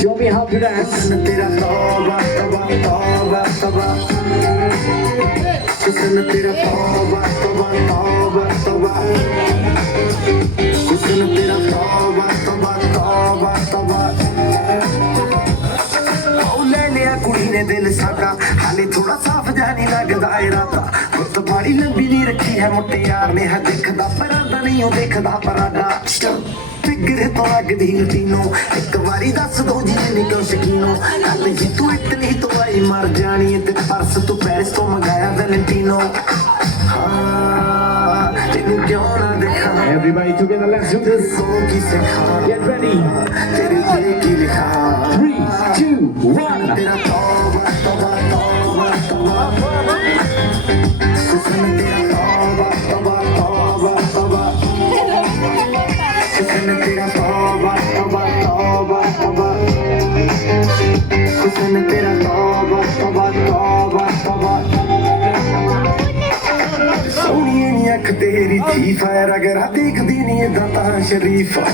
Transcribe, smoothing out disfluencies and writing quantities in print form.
Show me how to dance. तेरा तौबा तौबा तौबा तौबा हुस्न तेरा तौबा तौबा तौबा तौबा हुस्न तेरा तौबा तौबा तौबा तौबा ओ ले लिया कुड़ी ने दिल साडा हाले थोड़ा साफ जानी लगदा इरादा गुत्त बाड़ी लंबी नहीं रखी है मुट्टे यार ने है देखदा परादा नहीं ओ देखदा परादा फिगर तो लगदी लटीनो एक बारी दस दो जी निकल शकीनो कल जी तू इटली तो आई मर जानी ते परस तू पेरिस तो मंगाया वैलेंटिनो हाँ तेनू क्यों ना देखा Everybody together, let's do this. सो की सिखा Get ready. तेरे दिल की लिखा 3, 2, 1. तेरा तौबा तौबा तौबा तौबा हुस्न तेरा तौबा तौबा तौबा तौबा हुस्न तेरा तौबा तौबा तौबा तौबा हुस्न तेरा तौबा तौबा तौबा तौबा सोहणीए नी अख तेरी थी फैर अगर देखदी नी दाता शरीफा